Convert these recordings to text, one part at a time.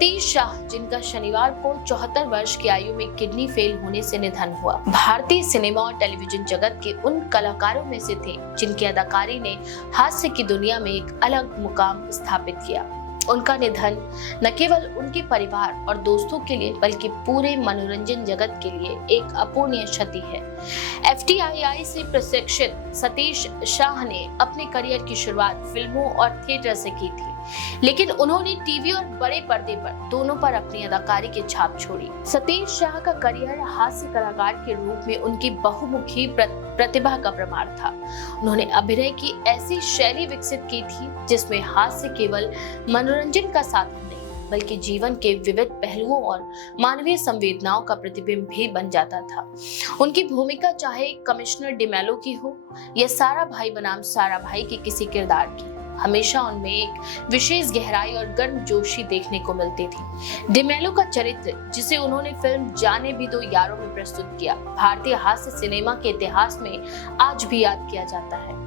सतीश शाह, जिनका शनिवार को 74 वर्ष की आयु में किडनी फेल होने से निधन हुआ, भारतीय सिनेमा और टेलीविजन जगत के उन कलाकारों में से थे जिनकी अदाकारी ने हास्य की दुनिया में एक अलग मुकाम स्थापित किया। उनका निधन न केवल उनके परिवार और दोस्तों के लिए बल्कि पूरे मनोरंजन जगत के लिए एक अपूरणीय क्षति है। FTII से प्रशिक्षित सतीश शाह ने अपने करियर की शुरुआत फिल्मों और थिएटर से की थी, लेकिन उन्होंने टीवी और बड़े पर्दे पर दोनों पर अपनी अदाकारी की छाप छोड़ी। सतीश शाह का करियर हास्य कलाकार के रूप में उनकी बहुमुखी प्रतिभा का प्रमाण था। उन्होंने अभिनय की ऐसी शैली विकसित की थी जिसमें हास्य केवल मनोरंजन का साधन नहीं बल्कि जीवन के विविध पहलुओं और मानवीय संवेदनाओं का प्रतिबिंब भी बन जाता था। उनकी भूमिका चाहे कमिश्नर डिमेलो की हो या सारा भाई बनाम सारा भाई के किसी किरदार की, हमेशा उनमें एक विशेष गहराई और गर्मजोशी देखने को मिलती थी। डिमेलो का चरित्र, जिसे उन्होंने फिल्म जाने भी दो यारों में प्रस्तुत किया, भारतीय हास्य सिनेमा के इतिहास में आज भी याद किया जाता है।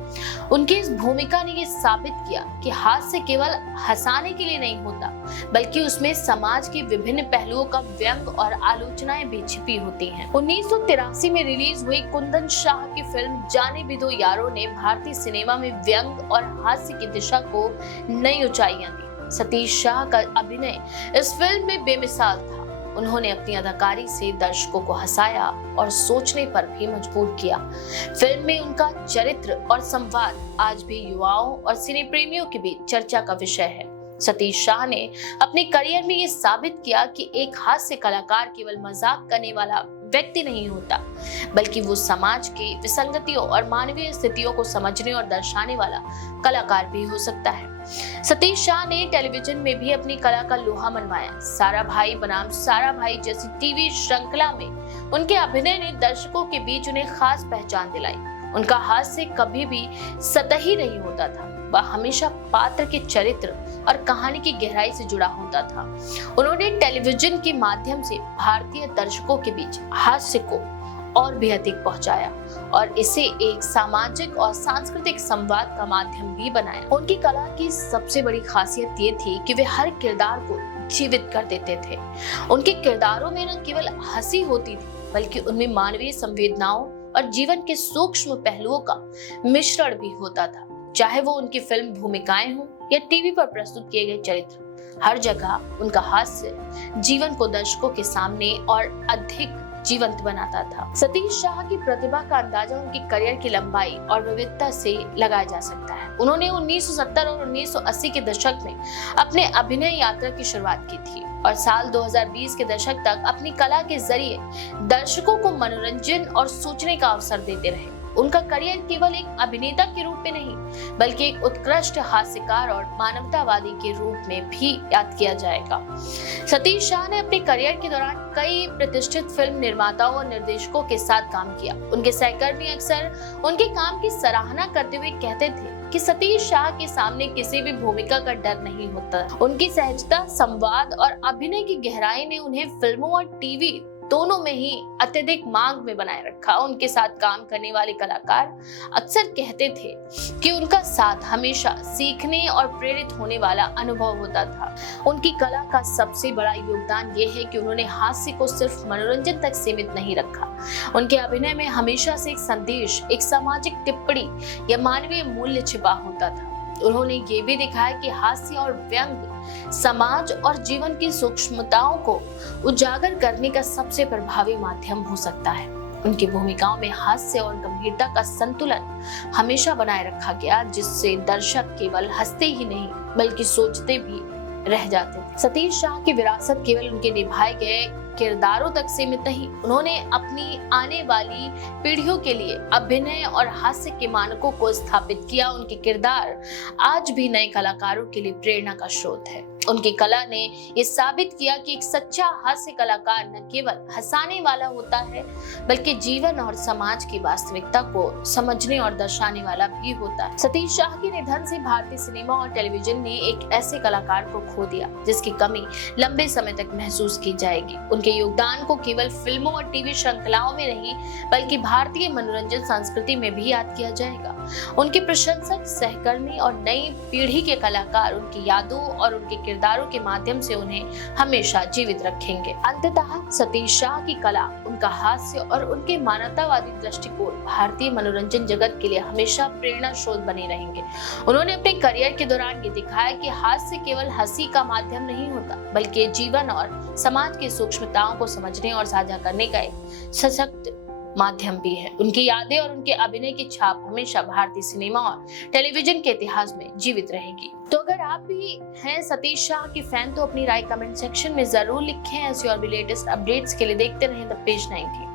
उनकी इस भूमिका ने ये साबित किया कि हास्य केवल हंसाने के लिए नहीं होता बल्कि उसमें समाज के विभिन्न पहलुओं का व्यंग और आलोचनाएं भी छिपी होती हैं। 1983 में रिलीज हुई कुंदन शाह की फिल्म जाने भी दो यारों ने भारतीय सिनेमा में व्यंग और हास्य की दिशा को नई ऊंचाइयां दी। सतीश शाह का अभिनय इस फिल्म में बेमिसाल था। उन्होंने अपनी अदाकारी से दर्शकों को हंसाया और सोचने पर भी मजबूर किया। फिल्म में उनका चरित्र और संवाद आज भी युवाओं और सिने प्रेमियों के बीच चर्चा का विषय है। सतीश शाह ने अपने करियर में ये साबित किया कि एक हास्य कलाकार केवल मजाक करने वाला व्यक्ति नहीं होता बल्कि वो समाज की विसंगतियों और मानवीय स्थितियों को समझने और दर्शाने वाला कलाकार भी हो सकता है। सतीश शाह ने टेलीविजन में भी अपनी कला का लोहा मनवाया। सारा भाई बनाम सारा भाई जैसी टीवी श्रृंखला में उनके अभिनय ने दर्शकों के बीच उन्हें खास पहचान दिलाई। उनका हास्य कभी भी सतही नहीं होता था, वह हमेशा पात्र के चरित्र और कहानी की गहराई से जुड़ा होता था। उन्होंने टेलीविजन के माध्यम से भारतीय दर्शकों के बीच हास्य को और भी अधिक पहुंचाया और इसे एक सामाजिक और सांस्कृतिक संवाद का माध्यम भी बनाया। उनकी कला की सबसे बड़ी खासियत ये थी कि वे हर किरदार को जीवित कर देते थे। उनके किरदारों में न केवल हंसी होती थी बल्कि उनमें मानवीय संवेदनाओं और जीवन के सूक्ष्म पहलुओं का मिश्रण भी होता था। चाहे वो उनकी फिल्म भूमिकाएं हो या टीवी पर प्रस्तुत किए गए चरित्र, हर जगह उनका हास्य जीवन को दर्शकों के सामने और अधिक जीवंत बनाता था। सतीश शाह की प्रतिभा का अंदाजा उनकी करियर की लंबाई और विविधता से लगाया जा सकता है। उन्होंने 1970 और 1980 के दशक में अपने अभिनय यात्रा की शुरुआत की थी और साल 2020 के दशक तक अपनी कला के जरिए दर्शकों को मनोरंजन और सोचने का अवसर देते रहे। उनका करियर केवल एक अभिनेता के रूप में नहीं बल्कि एक उत्कृष्ट हास्यकार और मानवतावादी के रूप में भी याद किया जाएगा। सतीश शाह ने अपने करियर के दौरान कई प्रतिष्ठित फिल्म निर्माताओं और निर्देशकों के साथ काम किया। उनके सहकर्मी अक्सर उनके काम की सराहना करते हुए कहते थे कि सतीश शाह के सामने किसी भी भूमिका का डर नहीं होता। उनकी सहजता, संवाद और अभिनय की गहराई ने उन्हें फिल्मों और टीवी दोनों में ही अत्यधिक मांग में बनाए रखा। उनके साथ काम करने वाले कलाकार अक्सर कहते थे कि उनका साथ हमेशा सीखने और प्रेरित होने वाला अनुभव होता था। उनकी कला का सबसे बड़ा योगदान यह है कि उन्होंने हास्य को सिर्फ मनोरंजन तक सीमित नहीं रखा। उनके अभिनय में हमेशा से एक संदेश, एक सामाजिक टिप्पणी या मानवीय मूल्य छिपा होता था। उन्होंने ये भी दिखाया कि हास्य और व्यंग समाज और जीवन की सूक्ष्मताओं को उजागर करने का सबसे प्रभावी माध्यम हो सकता है। उनकी भूमिकाओं में हास्य और गंभीरता का संतुलन हमेशा बनाए रखा गया, जिससे दर्शक केवल हंसते ही नहीं बल्कि सोचते भी रह जाते थे। सतीश शाह की विरासत केवल उनके निभाए गए किरदारों तक सीमित नहीं, उन्होंने अपनी आने वाली पीढ़ियों के लिए अभिनय और हास्य के मानकों को स्थापित किया। उनके किरदार आज भी नए कलाकारों के लिए प्रेरणा का स्रोत है। उनकी कला ने ये साबित किया कि एक सच्चा हास्य कलाकार न केवल हंसाने वाला होता है बल्कि जीवन और समाज की वास्तविकता को समझने और दर्शाने वाला भी होता है। सतीश शाह के निधन से भारतीय सिनेमा और टेलीविजन ने एक ऐसे कलाकार को खो दिया जिसकी कमी लंबे समय तक महसूस की जाएगी। उनके योगदान को केवल फिल्मों और टीवी श्रृंखलाओं में नहीं बल्कि भारतीय मनोरंजन संस्कृति में भी याद किया जाएगा। उनके प्रशंसक, सहकर्मी और नई पीढ़ी के कलाकार उनकी यादों और उनके किरदारों के माध्यम से उन्हें हमेशा जीवित रखेंगे। अंततः सतीश शाह की कला, उनका हास्य और उनके मानवतावादी दृष्टिकोण भारतीय मनोरंजन जगत के लिए हमेशा प्रेरणा स्रोत बने रहेंगे। उन्होंने अपने करियर के दौरान ये दिखाया कि हास्य केवल हंसी का माध्यम नहीं होता बल्कि जीवन और समाज की सूक्ष्मताओं को समझने और साझा करने का एक सशक्त माध्यम भी है। उनकी यादें और उनके अभिनय की छाप हमेशा भारतीय सिनेमा और टेलीविजन के इतिहास में जीवित रहेगी। तो अगर आप भी हैं सतीश शाह की फैन तो अपनी राय कमेंट सेक्शन में जरूर लिखें। ऐसी और भी लेटेस्ट अपडेट्स के लिए देखते रहें द पेज 90।